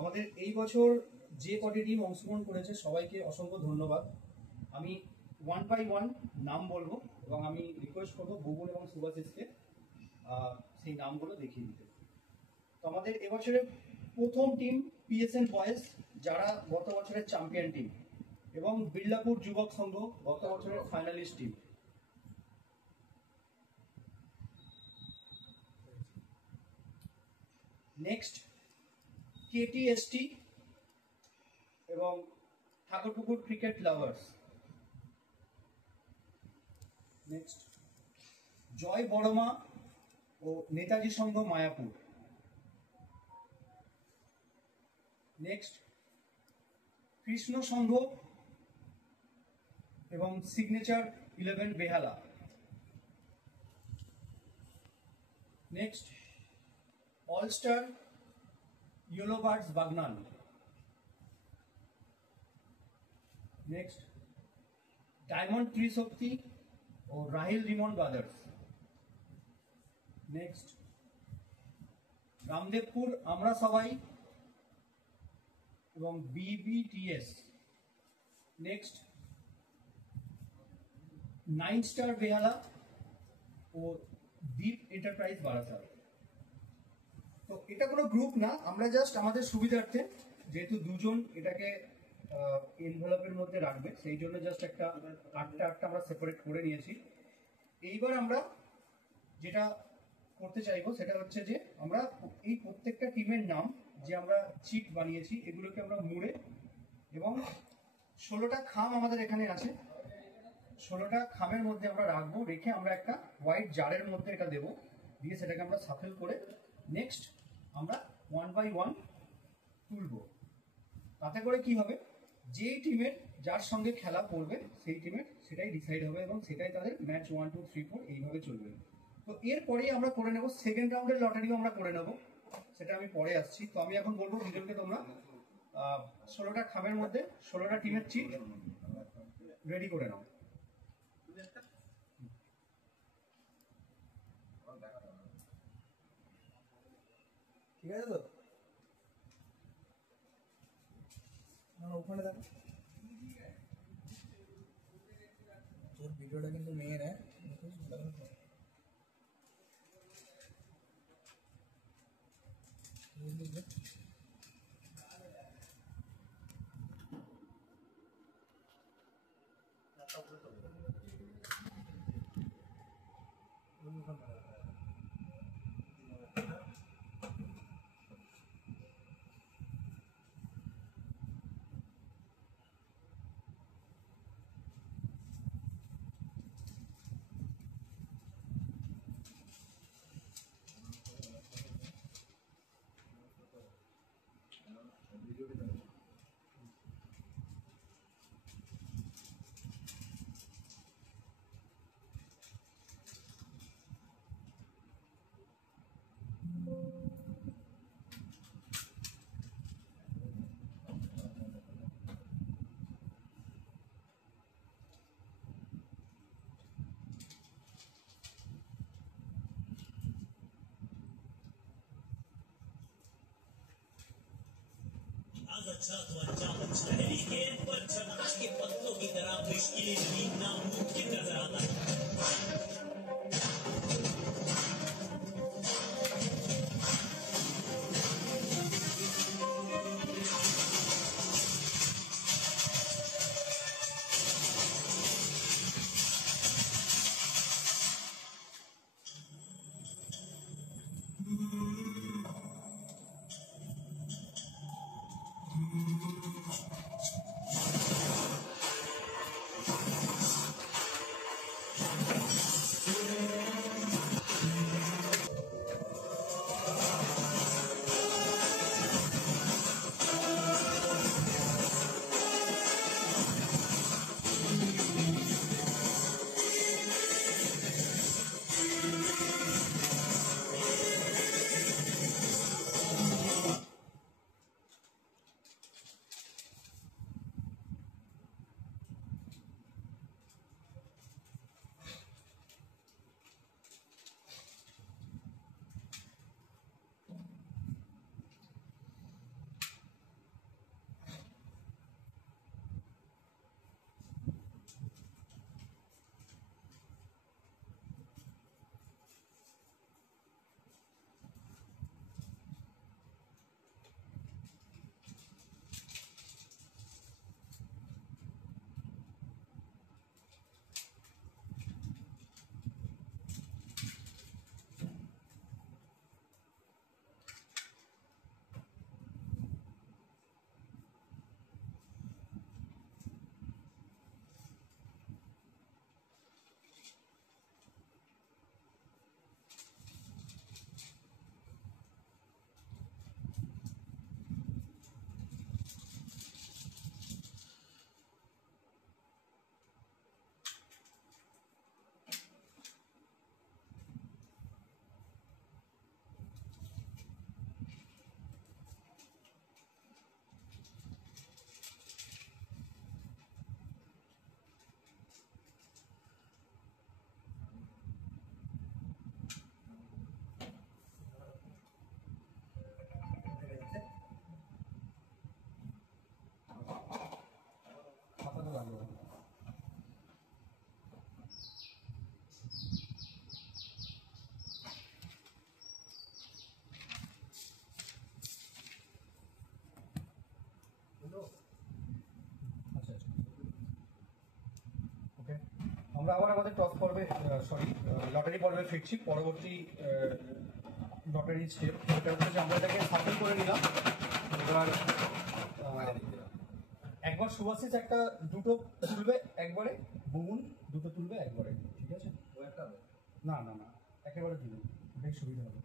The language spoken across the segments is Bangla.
আমাদের এই বছর যে কটি টিম অংশগ্রহণ করেছে সবাইকে অসংখ্য ধন্যবাদ। আমি ওয়ান বাই ওয়ান নাম বলবো এবং আমি রিকোয়েস্ট করবো বুবুন এবং সুভাশিসকে সেই নামগুলো দেখিয়ে দিতে। তো আমাদের এবছরের প্রথম টিম পিএসএন বয়েজ, যারা গত বছরের চ্যাম্পিয়ন টিম, এবং বিল্লাপুর যুবক সংঘ গত বছরের ফাইনালিস্ট টিম। নেক্সট কেটিএসটি এবং ঠাকুরপুকুর ক্রিকেট লাভার্স। নেক্সট জয় বড়মা ও নেতাজি সংঘ মায়াপুর। নেক্সট কৃষ্ণ সংঘ এবং signature 11 Behala. Next all star yellow birds Bagnan. Next diamond Trishakti ও রাহিল রিমন ব্রাদার্স। নেক্সট রামদেবপুর আমরা সবাই এবং বিবিটিএস। নেক্সট 9 স্টার বেহালা ও দীপ এন্টারপ্রাইজ বারাসাত। তো এটা কোনো গ্রুপ না, আমরা জাস্ট আমাদের সুবিধার্থে, যেহেতু দুজন এটাকে এনভেলপের মধ্যে রাখবে, সেই জন্য জাস্ট একটা আটটা আমরা সেপারেট করে নিয়েছি। এইবার আমরা যেটা করতে চাইবো সেটা হচ্ছে যে আমরা এই প্রত্যেকটা টিমের নাম যে আমরা চিট বানিয়েছি এগুলোকে আমরা মুড়ে, এবং 16টা খাম আমাদের এখানে আছে, 16টা খামের মধ্যে আমরা রাখবো, রেখে আমরা একটা হোয়াইট জারের মধ্যে এটা দেবো, দিয়ে সেটাকে আমরা সাফেল করে নেক্সট আমরা ওয়ান বাই ওয়ান তুলবো। তাতে করে কি হবে, যেই টিমের যার সঙ্গে খেলা পড়বে সেই টিমের সেটাই ডিসাইড হবে এবং সেটাই তাদের ম্যাচ 1, 2, 3, 4 এইভাবে চলবে। তো এরপরেই আমরা করে নেব সেকেন্ড রাউন্ডের লটারিও আমরা করে নেব, সেটা আমি পরে আসছি। তো আমি এখন বলবো দুজনকে তোমরা 16টা খামের মধ্যে 16টা টিমের চিট রেডি করে নাও। ঠিক আছে? তো ওখানে দেখো তোর ভিডিওটা কিন্তু মেয়ের হ্যাঁ अच्छा तो अच्छा शहरी के पर चमड़ा के पत्तों की तरह मुश्किलें नवीन नामुमकिन नजर आता है। আমরা আবার আমাদের টস পর্বে লটারি পর্বে ফিরছি। পরবর্তী লটারি স্টেপ এটা হচ্ছে যে আমরা এটাকে সার্কেল করে নিলাম। এবার একবার সুভাষিস দুটো তুলবে একবারে, বুমুন দুটো তুলবে একবারে, ঠিক আছে? না না না, একেবারে দিবেন, এটাই সুবিধা হবে।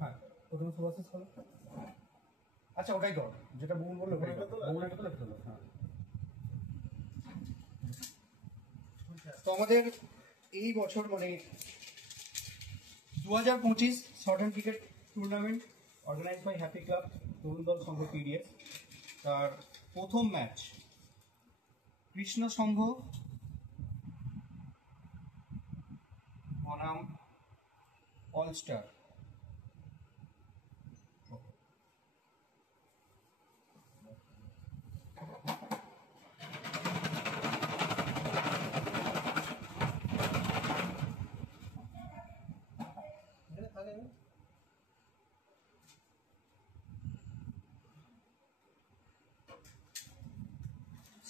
হ্যাঁ, প্রথমে সুভাষিস করো। আচ্ছা ওটাই কর, যেটা বুমুন বললো ওটাই কর। বুমুন একটা তোলো, হ্যাঁ। তো আমাদের এই বছর মানে 2025 short and cricket tournament organise by happy club তরুণ দল সংঘ পিডিএস, তার প্রথম ম্যাচ কৃষ্ণ সংঘ বনাম all star.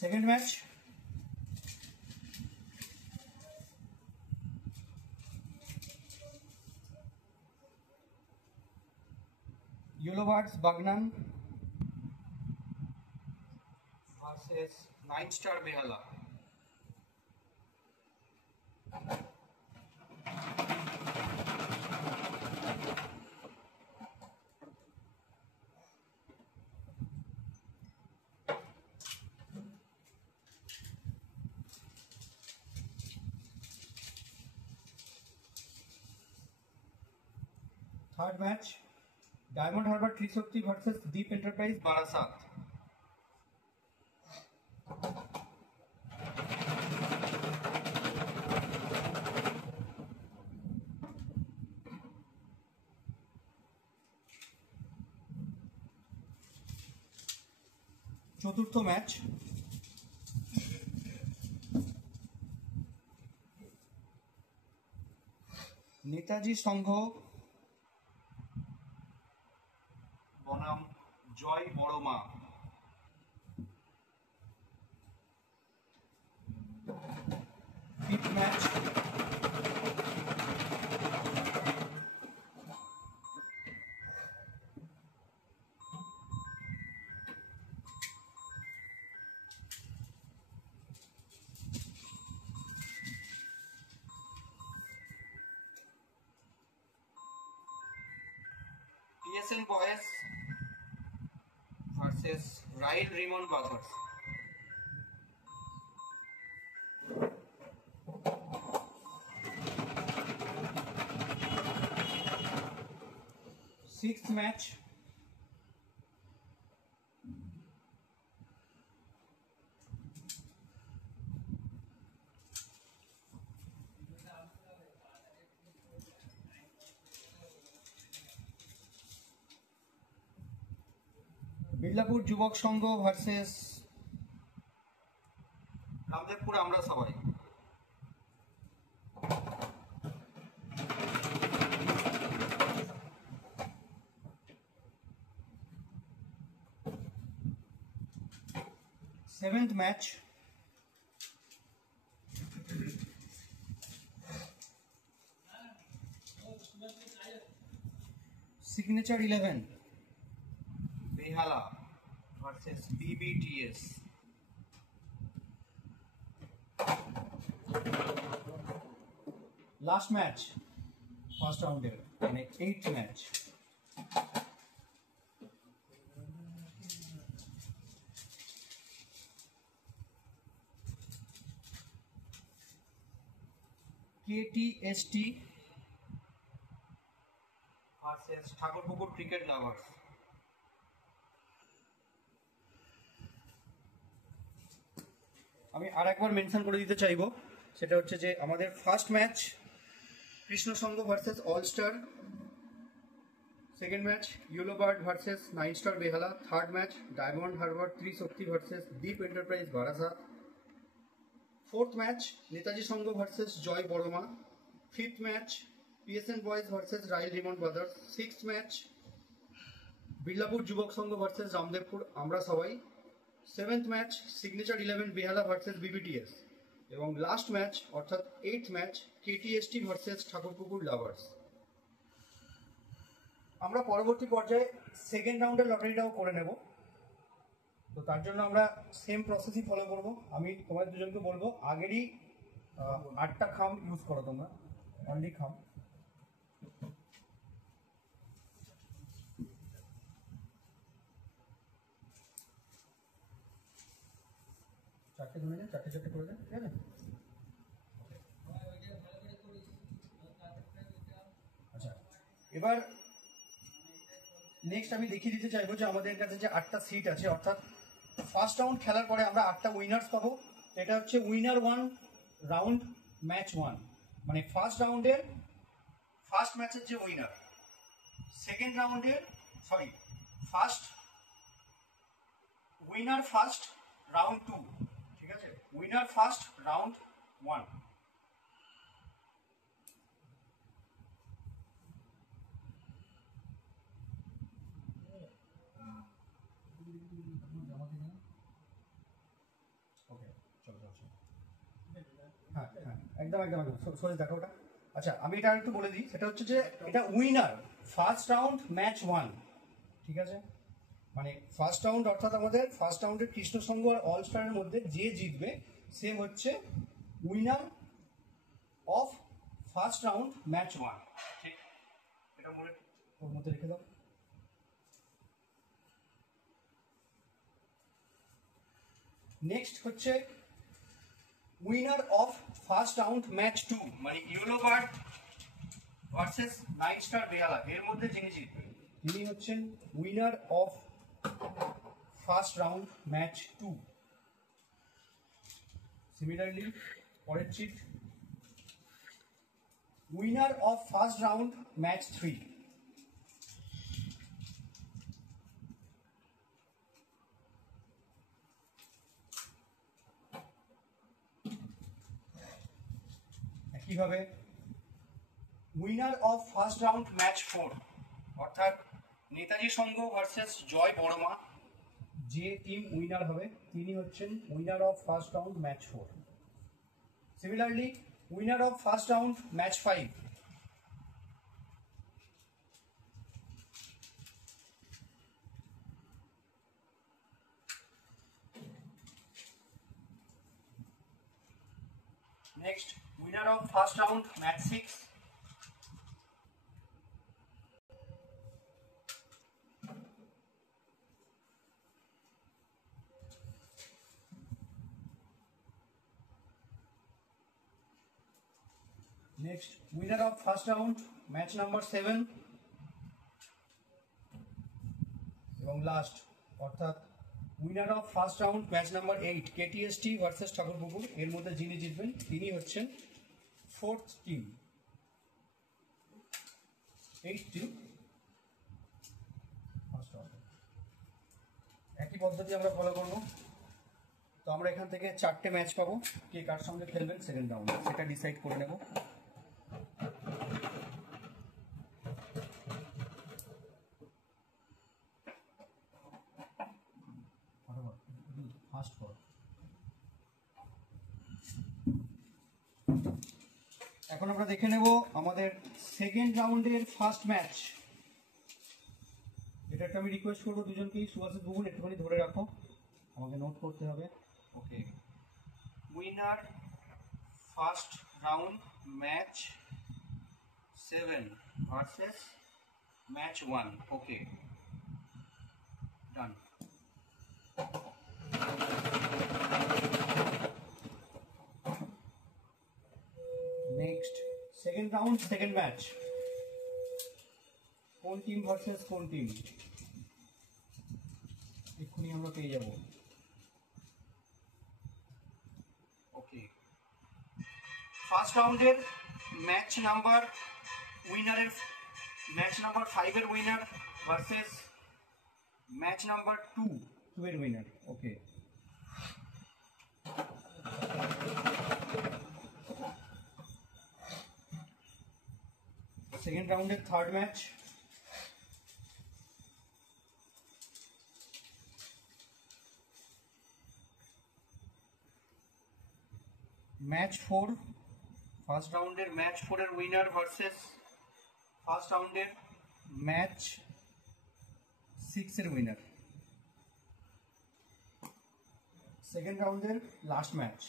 Second match, Yellow Birds Bagnan versus 9-star Behala. Third match, Diamond Harbour Trisakti versus Deep Enterprise Barasat. চতুর্থ ম্যাচ, নেতাজি সংঘ বনাম জয় Boroma. Fifth match, PSN Boys versus Ryle Rimon Brothers. Sixth match, Billapur যুবক সংঘ ভার্সেস রামদেবপুর আমরা সবাই। Seventh match, Signature 11 Behala versus BBTS. Last match, first round and 8th match. KTST versus Thakurpukur cricket lovers. আমি আর একবার মেনশন করে দিতে চাইবো, সেটা হচ্ছে যে আমাদের ফার্স্ট ম্যাচ কৃষ্ণ সংঘ versus all star, second match yellow bird versus 9-star Behala, third match Diamond Harbour Trishakti versus Deep enterprise Barasat, fourth match Netaji সংঘ ভার্সেস জয় Boroma, fifth match PSN Boys versus Ryle Rimon brothers, sixth match Billapur যুবক সংঘ ভার্সেস রামদেবপুর আমরা সবাই, seventh match signature 11 Behala versus BBTS, এবং লাস্ট ম্যাচ অর্থাৎ 8th match KTST versus Thakurpukur lovers. আমরা পরবর্তী পর্যায়ে সেকেন্ড রাউন্ডের লটারিটাও করে নেব। তো তার জন্য আমরা সেম প্রসেসই ফলো করব। আমি তোমাদের দুজনকে বলবো আগেরই 8টা খাম ইউজ করো, তোমরা অনলি খাম। চারটে ধরে নেন, চারটে চারটে করে দেন, ঠিক আছে? আচ্ছা, এবার নেক্সট আমি দেখিয়ে দিতে চাইবো যে আমাদের কাছে যে 8টা সিট আছে, অর্থাৎ ফার্স্ট রাউন্ড খেলার পরে আমরা 8টা উইনার্স পাবো। এটা হচ্ছে উইনার 1 রাউন্ড ম্যাচ 1, মানে ফার্স্ট রাউন্ডের ফার্স্ট ম্যাচের যে উইনার, সেকেন্ড রাউন্ডের ফার্স্ট উইনার ফার্স্ট রাউন্ড 2, ঠিক আছে? Winner first round 1। ওকে, চলো চলো চলো। হ্যাঁ হ্যাঁ, একদম একদম একদম সরে দেখো ওটা। আচ্ছা, আমি এটা একটু বলে দিই, সেটা হচ্ছে যে এটা উইনার ফার্স্ট রাউন্ড ম্যাচ 1, ঠিক আছে? মানে ফার্স্ট রাউন্ড অর্থাৎ আমাদের ফার্স্ট রাউন্ডের কৃষ্ণসংঘ আর অল স্টারের মধ্যে যে জিতবে সে হচ্ছে winner of first round match 1, ঠিক? এটা মনে ওর মধ্যে রেখে দাও। নেক্সট হচ্ছে winner of first round match 2, মানে yellow bird versus night star Behala, এর মধ্যে যিনি জিতবেন তিনি হচ্ছেন winner of first round match 2। Similarly পরের চিট winner of first round match 3। একইভাবে winner of first round match 4, অর্থাৎ নেতাজি সংঘ ভার্সেস জয় বড়মা, যে টিম উইনার হবে তিনি হচ্ছেন winner of first round match 4। Similarly winner of first round match 5, next winner of first round match 6, next winner of first round match number 7, এবং লাস্ট অর্থাৎ winner of first round match number 8 KTST versus Thakurpukur, এর মধ্যে যিনি জিতবেন তিনি হচ্ছেন 4th team. 8th team first round. একই পদ্ধতি আমরা ফলো করবো। তো আমরা এখান থেকে 4টে ম্যাচ পাবো, কে কার সঙ্গে খেলবেন সেকেন্ড রাউন্ডে সেটা ডিসাইড করে নেব। ফার্স্ট ফর এখন আমরা দেখে নেব আমাদের সেকেন্ড রাউন্ডের ফার্স্ট ম্যাচ। এটা একটা আমি রিকোয়েস্ট করবো দুজনকেই, সুভাষিস বুবুন একটুখানি ধরে রাখো, আমাকে নোট করতে হবে। Okay, winner first round match 7 versus match 1। Okay, done. Next second round second match, কোন টিম ভার্সেস কোন টিম এক্ষুনি আমরা পেয়ে যাব। ওকে, ফার্স্ট রাউন্ডের ম্যাচ নাম্বার উইনারের ম্যাচ নাম্বার 5 এর উইনার ভার্সেস ম্যাচ নাম্বার 2 এর উইনার। ওকে, সেকেন্ড রাউন্ডের থার্ড ম্যাচ, ম্যাচ 4, ফার্স্ট রাউন্ডের ম্যাচ 4 এর উইনার ভার্সেস ফার্স্ট রাউন্ডের ম্যাচ 6 এর উইনার। সেকেন্ড রাউন্ডের last match.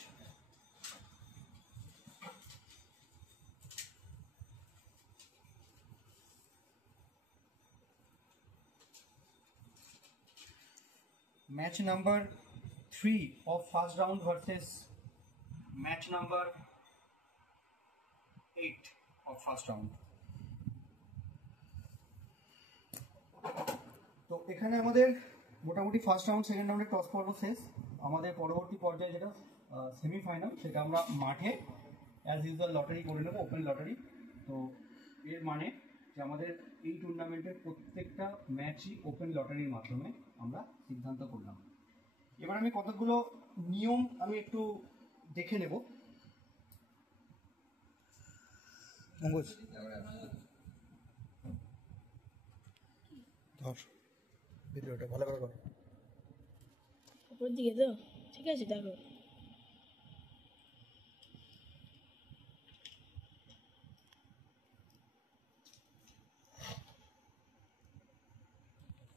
Match number 3 of first round versus match number 8 of first round. তো এখানে আমাদের মোটামুটি ফার্স্ট রাউন্ড সেকেন্ড রাউন্ডের টস পর্ব শেষ। আমাদের পরবর্তী পর্যায়ে যেটা সেমিফাইনাল, সেটা আমরা মাঠে অ্যাজ ইউজুয়াল লটারি করে নেবো, ওপেন লটারি। তো এর মানে যে আমাদের এই টুর্নামেন্টের প্রত্যেকটা ম্যাচই ওপেন লটারির মাধ্যমে আমরা সিদ্ধান্ত করলাম। এবার আমি কতগুলো নিয়ম আমি একটু দেখে নেব। ভিডিওটা ভালো করে করো। উপর দিকে তো ঠিক আছে, দেখো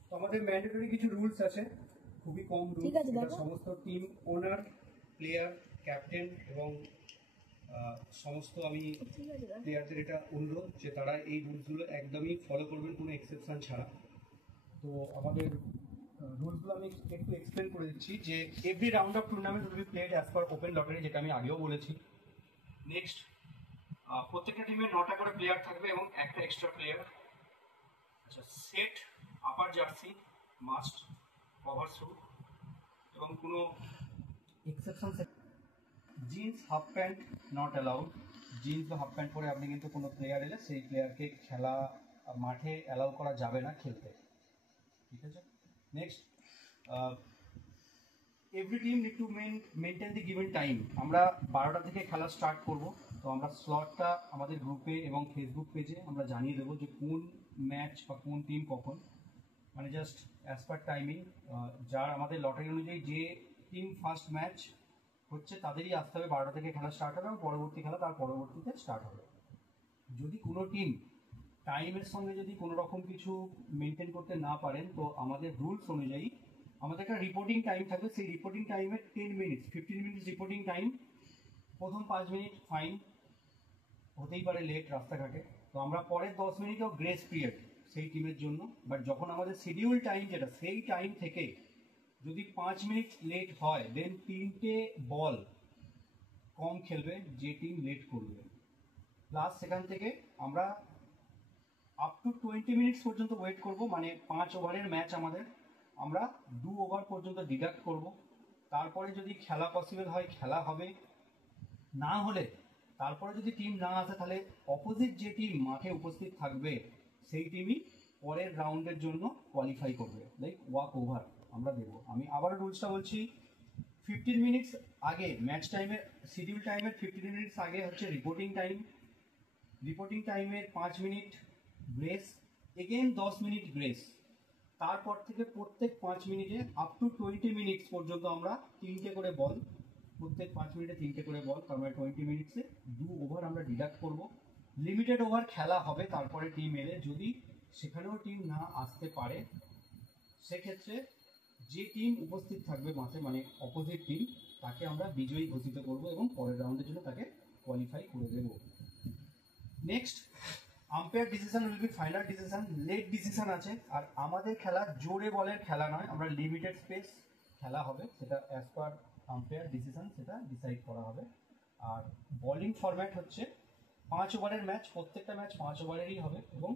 তো আমাদের ম্যান্ডেটরি কিছু রুলস আছে, খুবই কম রুলস। ঠিক আছে, দেখো। সমস্ত টিম ওনার, প্লেয়ার, ক্যাপ্টেন এবং সমস্ত আমি ঠিক আছে, দেখো। প্লেয়ারদের এটা অনুরোধ যে তারা এই রুলসগুলো একদমই ফলো করবেন, কোনো এক্সেপশন ছাড়া। তো আমাদের রুলসগুলো আমি একটু এক্সপ্লেন করে দিচ্ছি যে every round of tournament will be played as per open lottery, যেটা আমি আগেও বলেছি। নেক্সট, প্রত্যেকটা টিমে 9টা করে প্লেয়ার থাকবে এবং একটা এক্সট্রা প্লেয়ার। আচ্ছা, সেট আপার জার্সি মাস্ট, কভার স্যুট এবং কোনো exception, jeans half pant not allowed. Jeans বা হাফ প্যান্ট পরে আপনি কিন্তু কোনো প্লেয়ার এলে সেই প্লেয়ারকে খেলা মাঠে অ্যালাউ করা যাবে না খেলতে, ঠিক আছে? Next, every team need to maintain the given time. আমরা 12টা থেকে খেলা স্টার্ট করব। তো আমরা স্লটটা আমাদের গ্রুপে এবং ফেসবুক পেজে আমরা জানিয়ে দেবো যে কোন ম্যাচ বা কোন টিম কখন, মানে জাস্ট অ্যাজ পার টাইমিং। যার আমাদের লটারি অনুযায়ী যে টিম ফার্স্ট ম্যাচ হচ্ছে তাদেরই আসতে হবে, 12টা থেকে খেলা স্টার্ট হবে এবং পরবর্তী খেলা তার পরবর্তীতে স্টার্ট হবে। যদি কোনো টিম টাইমের সঙ্গে যদি কোনো রকম কিছু মেনটেন করতে না পারেন, তো আমাদের রুলস অনুযায়ী আমাদের একটা রিপোর্টিং টাইম থাকবে। সেই রিপোর্টিং টাইমের 10 মিনিটস 15 মিনিটস রিপোর্টিং টাইম। প্রথম 5 মিনিট ফাইন, হতেই পারে লেট রাস্তাঘাটে। তো আমরা পরের 10 মিনিটও গ্রেস পিরিয়ড সেই টিমের জন্য। বাট যখন আমাদের শিডিউল টাইম যেটা, সেই টাইম থেকে যদি 5 মিনিট লেট হয়, দেন 3টে বল কম খেলবে যে টিম লেট করবে। প্লাস সেখান থেকে আমরা আপ টু 20 মিনিটস পর্যন্ত ওয়েট করব, মানে 5 ওভারের ম্যাচ আমাদের, আমরা 2 ওভার পর্যন্ত ডিডাক্ট করব। তারপরে যদি খেলা পসিবল হয় খেলা হবে, না হলে তারপরে যদি টিম না আসে তাহলে অপোজিট যে টিম মাঠে উপস্থিত থাকবে সেই টিমই পরের রাউন্ডের জন্য কোয়ালিফাই করবে, লাইক ওয়াক ওভার আমরা দেবো। আমি আবার রুলসটা বলছি, 15 মিনিটস আগে ম্যাচ টাইমের, শিডিউল টাইমের 15 মিনিটস আগে হচ্ছে রিপোর্টিং টাইম। রিপোর্টিং টাইমের 5 minute grace, again 10 minute grace. তারপর থেকে প্রত্যেক 5 মিনিটে আপ টু 20 মিনিটস পর্যন্ত আমরা 3টে করে বল, প্রত্যেক 5 মিনিটে 3টে করে বল, তার মানে 20 মিনিটসে 2 ওভার আমরা ডিডাক্ট করব। লিমিটেড ওভার খেলা হবে তারপরে টিম এলে, যদি সেখানেও টিম না আসতে পারে সেক্ষেত্রে যে টিম উপস্থিত থাকবে মাঠে, মানে অপোজিট টিম, তাকে আমরা বিজয়ী ঘোষিত করব এবং পরের রাউন্ডের জন্য তাকে কোয়ালিফাই করে দেব। Next, umpire decision will be final decision. Late decision আছে। আর আমাদের খেলা জোরে বলের খেলা নয়, আমরা লিমিটেড স্পেস খেলা হবে, সেটা অ্যাজ পার আম্পায়ার ডিসিশন সেটা ডিসাইড করা হবে। আর বলিং ফরম্যাট হচ্ছে 5 ওভারের ম্যাচ, প্রত্যেকটা ম্যাচ 5 ওভারেরই হবে এবং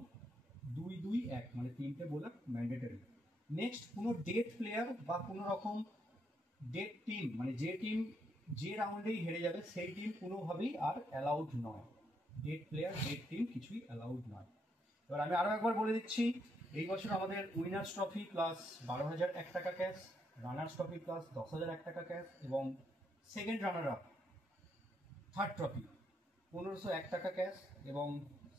2-2-1, মানে 3টে বোলার ম্যান্ডেটরি। নেক্সট, কোনো ডেট প্লেয়ার বা কোনো রকম ডেট টিম, মানে যে টিম যে রাউন্ডেই হেরে যাবে সেই টিম কোনোভাবেই আর অ্যালাউড নয়। ডেট প্লেয়ার, ডেট টিম কিছুই অ্যালাউড নয়। এবার আমি আরও একবার বলে দিচ্ছি, এই বছর আমাদের উইনার্স ট্রফি প্লাস 12,001 টাকা ক্যাশ, রানার্স ট্রফি প্লাস 10,001 টাকা ক্যাশ এবং second runner up third trophy 1501 টাকা ক্যাশ এবং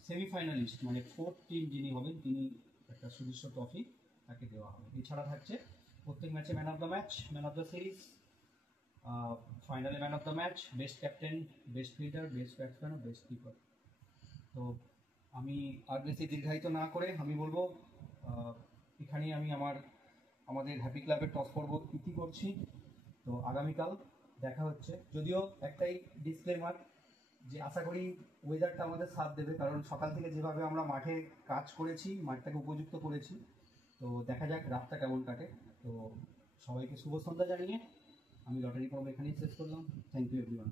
সেমিফাইনালিস্ট মানে ফোর্থ টিম যিনি হবেন তিনি একটা সুদৃশ্য ট্রফি তাকে দেওয়া হবে। এছাড়া থাকছে প্রত্যেক ম্যাচে man of the match, man of the series, ফাইনালে man of the match, best captain, best fielder, best batsman ও বেস্ট কিপার। তো আমি আর বেশি দীর্ঘায়িত না করে আমি বলবো এখানেই আমি আমাদের হ্যাপি ক্লাবের টস পর্ব ইতি করছি। তো আগামীকাল দেখা হচ্ছে। যদিও একটাই ডিসক্লেমার, যে আশা করি ওয়েদারটা আমাদের সাথ দেবে, কারণ সকাল থেকে যেভাবে আমরা মাঠে কাজ করেছি, মাঠটাকে উপযুক্ত করেছি। তো দেখা যাক রাতটা কেমন কাটে। তো সবাইকে শুভ সন্ধ্যা জানিয়ে আমি লটারি পর্ব এখানেই শেষ করলাম। Thank you everyone.